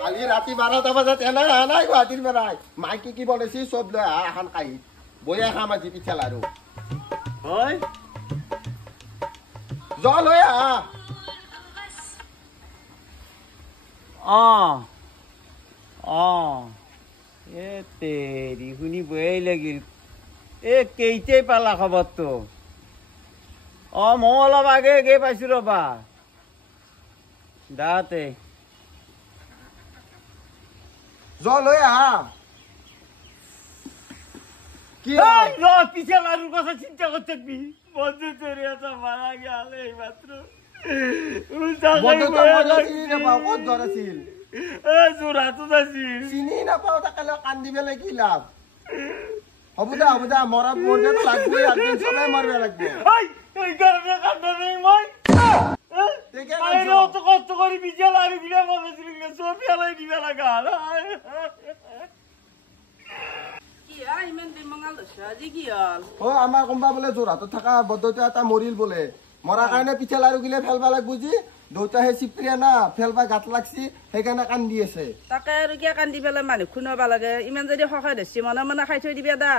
কালি ৰাতি 12টা বাজাত এনে নাই গুৱাহাটীৰ পৰাই মাইকি কি বলেছি সব লৈ আহান কাই বয়া খাম আজি পিঠা লাৰু হয় জল হৈ আহা এ তেৰি শুনি বয়াই লাগিল এ কেইটাই পালা খবৰটো মই অলপ আগে আগে পাইছো ৰবা দাতে জল হৈ আহা কি পিছে লাৰুৰ কথা চিন্তা কৰি থাকবি বন্ধু তোৰে এটা মাৰা গেল এই মাত্ৰ ক'ত জ্বৰ আছিল জোৰাটো আছিল চিনি নাপাওঁ তাকে কান্দি পেলাই কি লাভ হ'ব দা মৰা মৰিব লাগবই একদিন চবে মৰিব লাগব এই কাৰণে কান্দা নাই মই তো কষ্ট কৰি পিছে লাৰু গিলা বনাইছিল চব পেলাই দিবা লাগা আমাৰ কোনোবা বোলে যোৰহাটত থকা বদ্ধতা এটা মৰিল বোলে মৰাৰ কাৰণে পিঠা লাৰু গিলে ফেলবা লাগব যি দেউতাহে চিপৰিয়া না ফেলবা গাত লাগছি সেইকাৰণে কান্দি আছে তাকে আৰু কিয় কান্দি পেলাই মানুহ খুনাব লাগে ইমান যদি সহায় ধৰিছে মনে মনে খাই থৈ দিবা দা